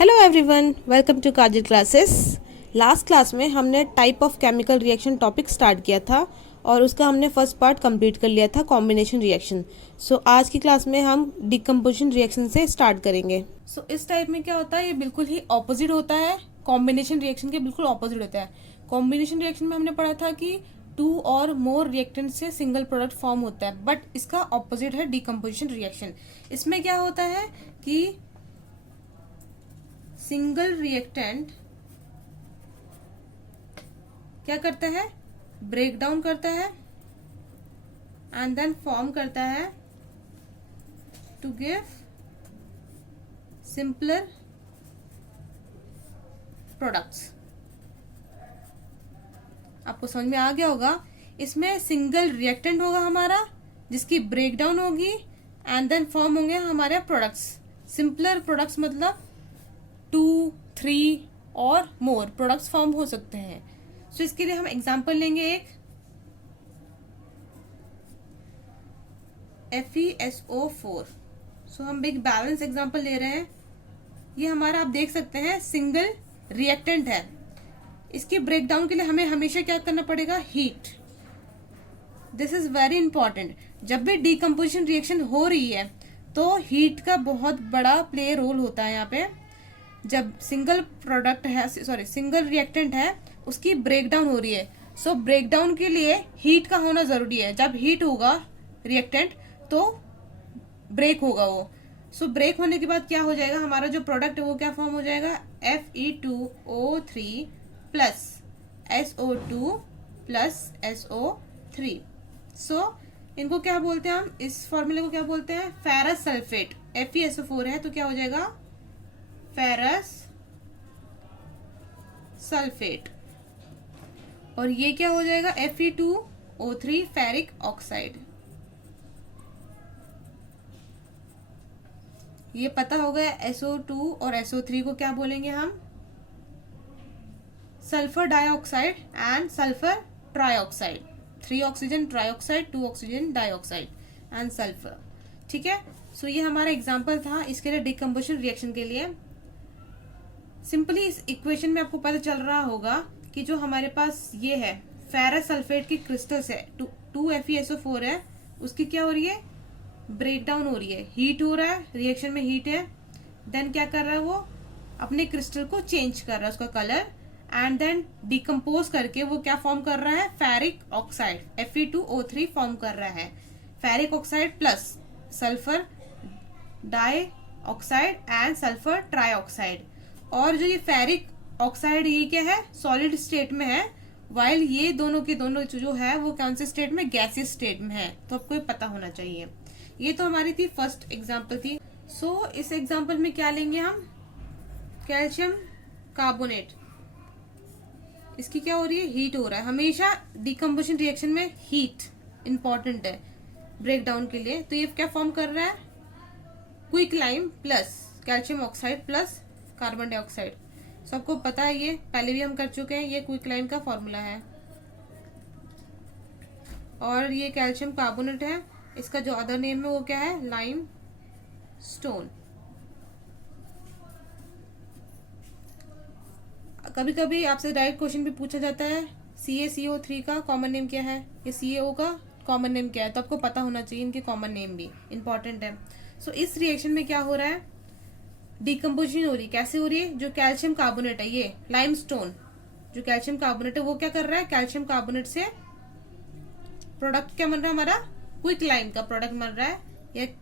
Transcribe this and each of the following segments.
Hello everyone, welcome to Kajil classes. Last class में हमने type of chemical reaction topic start किया था और उसका हमने फर्स्ट पार्ट कंप्लीट कर लिया था, कॉम्बिनेशन रिएक्शन। सो आज की क्लास में हम डिकम्पोजिशन रिएक्शन से स्टार्ट करेंगे। सो इस टाइप में क्या होता है, ये बिल्कुल ही ऑपोजिट होता है, कॉम्बिनेशन रिएक्शन के बिल्कुल ऑपोजिट होता है। कॉम्बिनेशन रिएक्शन में हमने पढ़ा था कि 2 और मोर रिएक्टेंट से सिंगल प्रोडक्ट फॉर्म होता है, बट इसका ऑपोजिट है डिकम्पोजिशन रिएक्शन। इसमें क्या होता है कि सिंगल रिएक्टेंट क्या करता है, ब्रेक डाउन करता है एंड देन फॉर्म करता है टू गिव सिंपलर प्रोडक्ट्स। आपको समझ में आ गया होगा। इसमें सिंगल रिएक्टेंट होगा हमारा, जिसकी ब्रेक डाउन होगी एंड देन फॉर्म होंगे हमारे प्रोडक्ट्स। सिंपलर प्रोडक्ट्स मतलब 2, 3 और मोर प्रोडक्ट्स फॉर्म हो सकते हैं। सो इसके लिए हम एग्जांपल लेंगे एक FeSO4। सो हम एक बैलेंस एग्जांपल ले रहे हैं। ये हमारा आप देख सकते हैं सिंगल रिएक्टेंट है। इसके ब्रेकडाउन के लिए हमें हमेशा क्या करना पड़ेगा, heat. This is very important. जब भी डिकम्पोजिशन रिएक्शन हो रही है तो हीट का बहुत बड़ा प्ले रोल होता है यहाँ पे। जब सिंगल प्रोडक्ट है, सॉरी सिंगल रिएक्टेंट है, उसकी ब्रेकडाउन हो रही है। सो ब्रेकडाउन के लिए हीट का होना जरूरी है। जब हीट होगा रिएक्टेंट तो ब्रेक होगा वो। सो ब्रेक होने के बाद क्या हो जाएगा, हमारा जो प्रोडक्ट है वो क्या फॉर्म हो जाएगा, Fe2O3 plus SO2 plus SO3। सो इनको क्या बोलते हैं हम, इस फॉर्मूले को क्या बोलते हैं, फेरस सल्फेट। FeSO4 है तो क्या हो जाएगा, फेरस सल्फेट। और ये क्या हो जाएगा, Fe2O3 फेरिक ऑक्साइड। ये पता हो गया। SO2 और SO3 को क्या बोलेंगे हम, sulphur dioxide and sulphur trioxide. 3 oxygen trioxide, 2 oxygen dioxide and sulphur. ठीक है। सो ये हमारा एग्जांपल था इसके लिए, डिकम्पोजिशन रिएक्शन के लिए। सिंपली इस इक्वेशन में आपको पता चल रहा होगा कि जो हमारे पास ये है फेरस सल्फेट की क्रिस्टल्स है, 2 FeSO4 है, उसकी क्या हो रही है, ब्रेक डाउन हो रही है, हीट हो रहा है, रिएक्शन में हीट है। देन क्या कर रहा है, वो अपने क्रिस्टल को चेंज कर रहा है, उसका कलर, एंड देन डिकम्पोज करके वो क्या फॉर्म कर रहा है, फेरिक ऑक्साइड Fe2O3 फॉर्म कर रहा है। Ferric oxide plus sulphur dioxide and sulphur trioxide. और जो ये फेरिक ऑक्साइड ये क्या है, सॉलिड स्टेट में है, वाइल ये दोनों के दोनों जो है वो कौन से स्टेट में, गैसियस स्टेट में है। तो आपको ये पता होना चाहिए। ये तो हमारी थी फर्स्ट एग्जांपल थी। सो इस एग्जांपल में क्या लेंगे हम, कैल्शियम कार्बोनेट। इसकी क्या हो रही है, हीट हो रहा है। हमेशा डिकम्पोजिशन रिएक्शन में हीट इंपॉर्टेंट है ब्रेक डाउन के लिए। तो ये क्या फॉर्म कर रहा है, quicklime plus calcium oxide plus carbon dioxide. सबको पता है, ये पहले भी हम कर चुके हैं। ये क्विकलाइम का फॉर्मूला है। और ये कैल्शियम कार्बोनेट है, इसका जो अदर नेम है वो क्या है, लाइम स्टोन। कभी कभी आपसे डायरेक्ट क्वेश्चन भी पूछा जाता है, CaCO3 का कॉमन नेम क्या है, या CaO का कॉमन नेम क्या है। तो आपको पता होना चाहिए इनके कॉमन नेम भी इंपॉर्टेंट है। सो इस रिएक्शन में क्या हो रहा है, डिकम्पोजिशन हो रही है। कैसे हो रही है, जो कैल्शियम कार्बोनेट है, ये लाइमस्टोन जो कैल्शियम कार्बोनेट है वो क्या कर रहा है, कैल्शियम कार्बोनेट से प्रोडक्ट क्या बन रहा है हमारा, क्विकलाइम का प्रोडक्ट बन रहा है। ये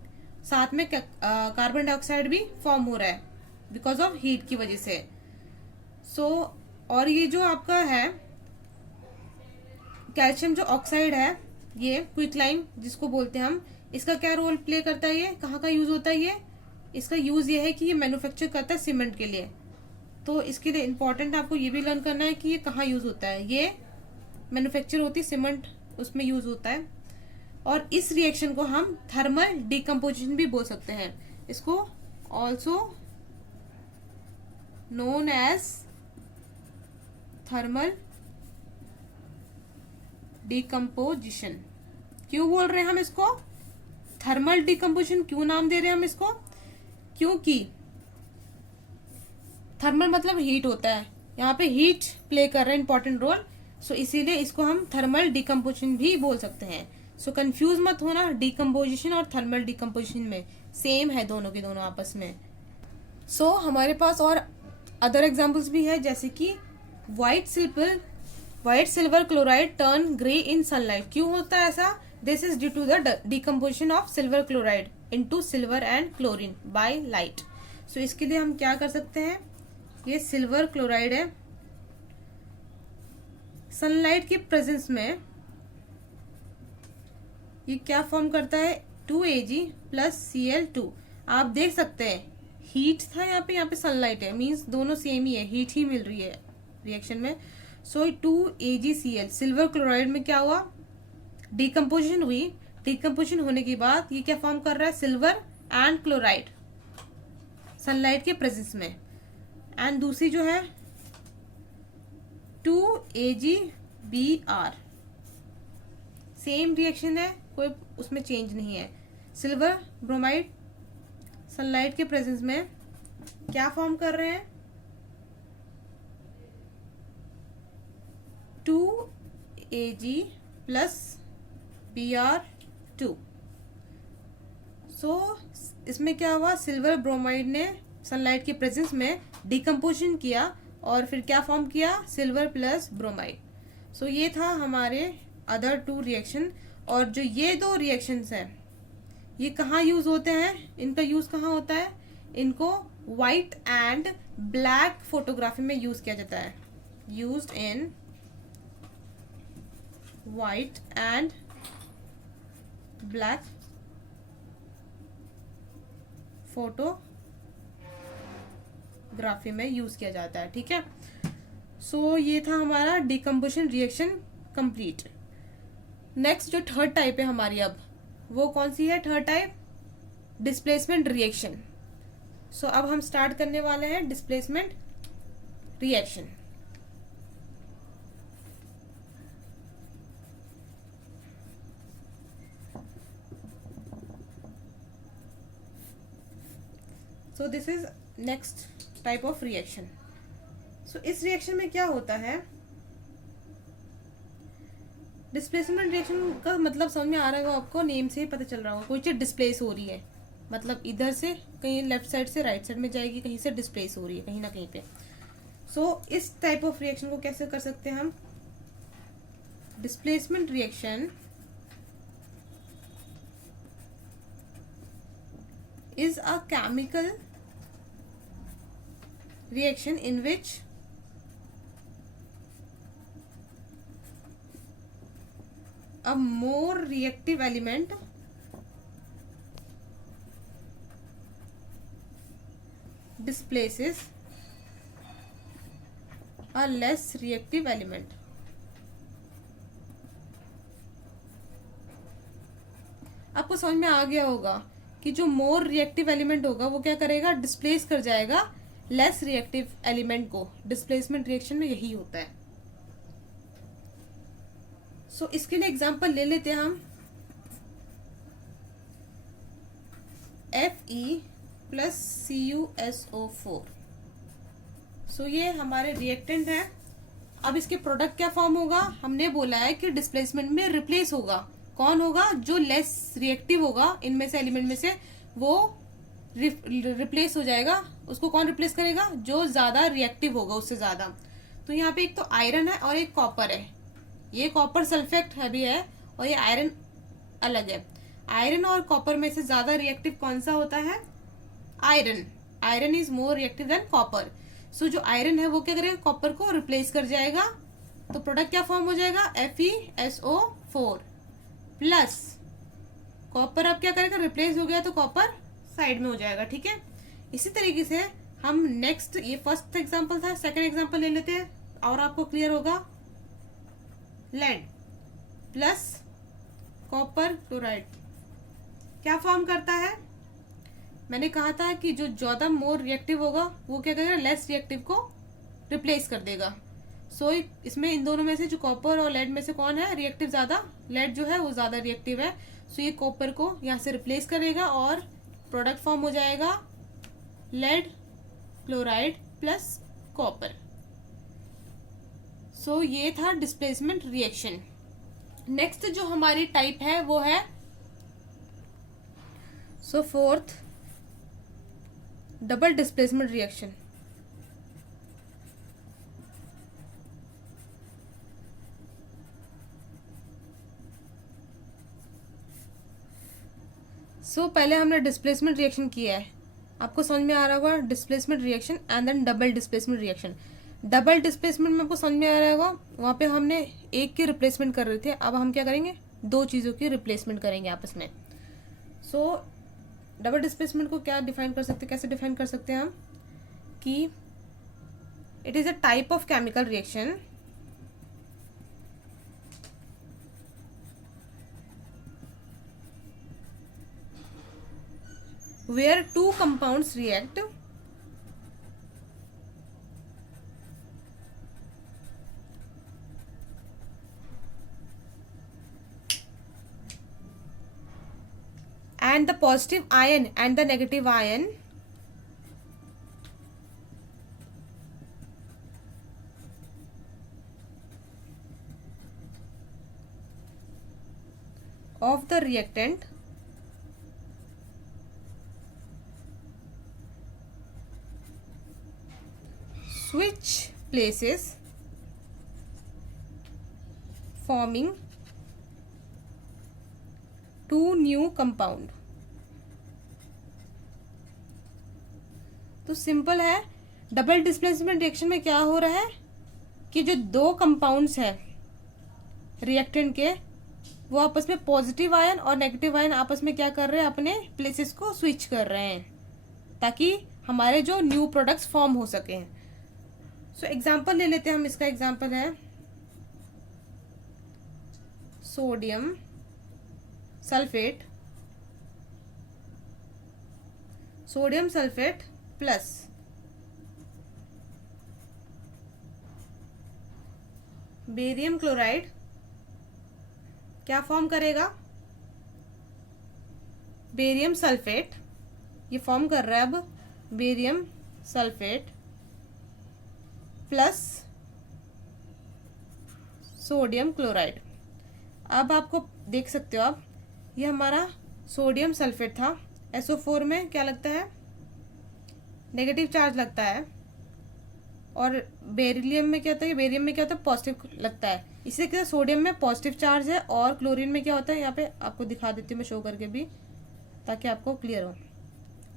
साथ में कार्बन डाइऑक्साइड भी फॉर्म हो रहा है बिकॉज ऑफ हीट की वजह से। सो और ये जो आपका है कैल्शियम जो ऑक्साइड है, ये क्विकलाइम जिसको बोलते हैं हम, इसका क्या रोल प्ले करता है, ये कहाँ का यूज होता है, ये इसका यूज ये है कि ये मैन्युफैक्चर करता है सीमेंट के लिए। तो इसके लिए इंपॉर्टेंट आपको ये भी लर्न करना है कि ये कहाँ यूज होता है। ये मैन्युफैक्चर होती है सीमेंट, उसमें यूज होता है। और इस रिएक्शन को हम थर्मल डिकम्पोजिशन भी बोल सकते हैं। इसको also known as thermal decomposition. क्यों बोल रहे हैं हम इसको थर्मल डिकम्पोजिशन, क्यों नाम दे रहे हैं हम इसको, क्योंकि थर्मल मतलब हीट होता है, यहाँ पे हीट प्ले कर रहा है इंपॉर्टेंट रोल, सो इसीलिए इसको हम थर्मल डिकम्पोजिशन भी बोल सकते हैं। सो कंफ्यूज मत होना, डिकम्पोजिशन और थर्मल डिकम्पोजिशन में सेम है दोनों के दोनों आपस में। सो हमारे पास और अदर एग्जाम्पल्स भी है, जैसे कि white silver chloride turn grey in sunlight. क्यों होता है ऐसा? This is due to the decomposition of silver chloride into silver and chlorine by light. So इसके लिए हम क्या कर सकते हैं, ये सिल्वर क्लोराइड है, सनलाइट के प्रेजेंस में ये क्या फॉर्म करता है, 2Ag प्लस Cl2। आप देख सकते हैं हीट था यहाँ पे सनलाइट है, मींस दोनों सेम ही है, हीट ही मिल रही है रिएक्शन में। सो 2AgCl सिल्वर क्लोराइड में क्या हुआ, डिकम्पोजिशन हुई, डिकम्पोजिशन होने के बाद ये क्या फॉर्म कर रहा है, सिल्वर एंड क्लोराइड सनलाइट के प्रेजेंस में। एंड दूसरी जो है 2AgBr, सेम रिएक्शन है, कोई उसमें चेंज नहीं है। सिल्वर ब्रोमाइड सनलाइट के प्रेजेंस में क्या फॉर्म कर रहे हैं, 2Ag प्लस Br2। सो इसमें क्या हुआ, सिल्वर ब्रोमाइड ने सनलाइट के प्रेजेंस में डिकम्पोजिशन किया और फिर क्या फॉर्म किया, सिल्वर प्लस ब्रोमाइड। सो ये था हमारे अदर टू रिएक्शन। और जो ये दो रिएक्शंस हैं ये कहाँ यूज होते हैं, इनका यूज कहाँ होता है, इनको व्हाइट एंड ब्लैक फोटोग्राफी में यूज किया जाता है, used in white and black photography में यूज किया जाता है। ठीक है, सो ये था हमारा डिकम्पोजिशन रिएक्शन कंप्लीट। नेक्स्ट जो थर्ड टाइप है हमारी, अब वो कौन सी है, third type displacement reaction. So अब हम स्टार्ट करने वाले हैं displacement reaction. So this is next type of reaction. So इस रिएक्शन में क्या होता है, डिस्प्लेसमेंट रिएक्शन का मतलब समझ में आ रहा होगा आपको, नेम से ही पता चल रहा होगा, कोई चीज डिस्प्लेस हो रही है, मतलब इधर से कहीं लेफ्ट साइड से राइट साइड में जाएगी, कहीं से डिस्प्लेस हो रही है कहीं ना कहीं पे। सो इस टाइप ऑफ रिएक्शन को कैसे कर सकते हैं हम, displacement reaction is a chemical reaction in which a more reactive element displaces a less reactive element। आपको समझ में आ गया होगा कि जो मोर रिएक्टिव एलिमेंट होगा वो क्या करेगा, डिस्प्लेस कर जाएगा लेस रिएक्टिव एलिमेंट को। डिस्प्लेसमेंट रिएक्शन में यही होता है। सो इसके लिए एग्जांपल ले लेते हैं हम, Fe प्लस CuSO4। सो ये हमारे रिएक्टेंट है। अब इसके प्रोडक्ट क्या फॉर्म होगा, हमने बोला है कि डिस्प्लेसमेंट में रिप्लेस होगा, कौन होगा, जो लेस रिएक्टिव होगा इनमें से एलिमेंट में से वो रिप्लेस हो जाएगा। उसको कौन रिप्लेस करेगा, जो ज्यादा रिएक्टिव होगा उससे ज्यादा। तो यहाँ पे एक तो आयरन है और एक कॉपर है, ये कॉपर सल्फेट हैवी है और ये आयरन अलग है। आयरन और कॉपर में से ज्यादा रिएक्टिव कौन सा होता है, iron. Iron is more reactive than copper. So जो आयरन है वो क्या करेगा, कॉपर को रिप्लेस कर जाएगा। तो प्रोडक्ट क्या फॉर्म हो जाएगा, FeSO4 प्लस कॉपर। अब क्या करेगा, रिप्लेस हो गया तो कॉपर साइड में हो जाएगा। ठीक है, इसी तरीके से हम नेक्स्ट, ये फर्स्ट एग्जांपल था, सेकंड एग्जांपल ले लेते हैं और आपको क्लियर होगा। लेड प्लस कॉपर क्लोराइड क्या फॉर्म करता है, मैंने कहा था कि जो ज्यादा मोर रिएक्टिव होगा वो क्या करेगा, लेस रिएक्टिव को रिप्लेस कर देगा। सो इसमें इन दोनों में से जो कॉपर और लेड में से कौन है रिएक्टिव ज्यादा, लेड जो है वो ज्यादा रिएक्टिव है। सो ये कॉपर को यहाँ से रिप्लेस करेगा और प्रोडक्ट फॉर्म हो जाएगा लेड क्लोराइड प्लस कॉपर। सो ये था डिस्प्लेसमेंट रिएक्शन। नेक्स्ट जो हमारी टाइप है वो है फोर्थ डबल डिस्प्लेसमेंट रिएक्शन। पहले हमने डिस्प्लेसमेंट रिएक्शन किया है, आपको समझ में आ रहा होगा displacement reaction and then double displacement reaction. Double displacement में आपको समझ में आ रहा होगा, वहाँ पे हमने एक की रिप्लेसमेंट कर रहे थे, अब हम क्या करेंगे, दो चीज़ों की रिप्लेसमेंट करेंगे आपस में। डबल डिस्प्लेसमेंट को क्या डिफाइन कर सकते हैं, कैसे डिफाइन कर सकते हैं हम, कि it is a type of chemical reaction where two compounds react and the positive ion and the negative ion of the reactant switch places, forming two new compound। तो सिंपल है, डबल डिस्प्लेसमेंट रिएक्शन में क्या हो रहा है कि जो दो कंपाउंड्स है रिएक्टेंट के, वो आपस में पॉजिटिव आयन और नेगेटिव आयन आपस में क्या कर रहे हैं, अपने प्लेसेस को स्विच कर रहे हैं ताकि हमारे जो न्यू प्रोडक्ट्स फॉर्म हो सके। एग्जाम्पल ले लेते हैं हम, इसका एग्जाम्पल है sodium sulphate plus barium chloride क्या फॉर्म करेगा, बेरियम सल्फेट, ये फॉर्म कर रहा है अब barium sulphate plus sodium chloride. अब आपको देख सकते हो आप, ये हमारा सोडियम सल्फेट था, SO4 में क्या लगता है, नेगेटिव चार्ज लगता है, और बेरिलियम में क्या होता है, बेरियम में क्या होता है, पॉजिटिव लगता है। इसी तरह सोडियम में पॉजिटिव चार्ज है और क्लोरीन में क्या होता है, यहाँ पे आपको दिखा देती हूँ मैं शो करके भी ताकि आपको क्लियर हो।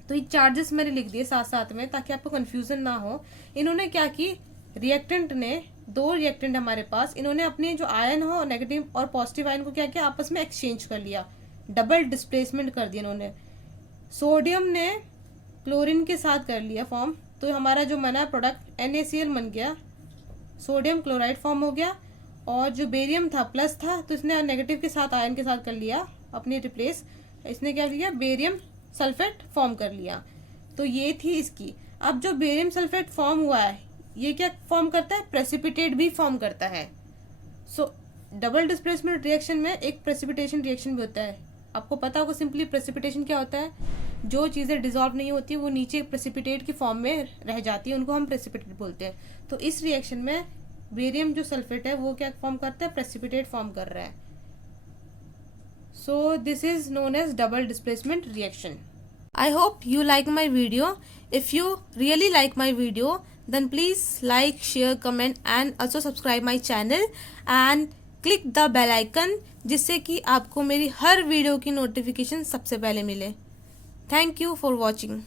तो ये चार्जेस मैंने लिख दिए साथ साथ में ताकि आपको कंफ्यूजन ना हो। इन्होंने क्या की, रिएक्टेंट ने, दो रिएक्टेंट हमारे पास, इन्होंने अपने जो आयन हो नेगेटिव और पॉजिटिव आयन को क्या किया, आपस में एक्सचेंज कर लिया, डबल डिस्प्लेसमेंट कर दिया इन्होंने। सोडियम ने क्लोरीन के साथ कर लिया फॉर्म, तो हमारा जो बना प्रोडक्ट NaCl बन गया, सोडियम क्लोराइड फॉर्म हो गया। और जो बेरियम था प्लस था, तो इसने नेगेटिव के साथ आयन के साथ कर लिया अपनी रिप्लेस, इसने क्या किया, बेरियम सल्फेट फॉर्म कर लिया। तो ये थी इसकी। अब जो बेरियम सल्फेट फॉर्म हुआ है, ये क्या फॉर्म करता है, प्रेसिपिटेट भी फॉर्म करता है। डबल डिस्प्लेसमेंट रिएक्शन में एक प्रेसिपिटेशन रिएक्शन भी होता है। आपको पता होगा सिंपली प्रेसिपिटेशन क्या होता है, जो चीज़ें डिजॉल्व नहीं होती वो नीचे प्रेसिपिटेट की फॉर्म में रह जाती है, उनको हम प्रेसिपिटेट बोलते हैं। तो इस रिएक्शन में बेरियम जो सल्फेट है वो क्या फॉर्म करता है, प्रेसिपिटेट फॉर्म कर रहा है। So this is known as double displacement reaction. I hope you like my video. If you really like my video, then please like, share, comment and also subscribe my channel and click the bell icon जिससे कि आपको मेरी हर video की notification सबसे पहले मिले। Thank you for watching.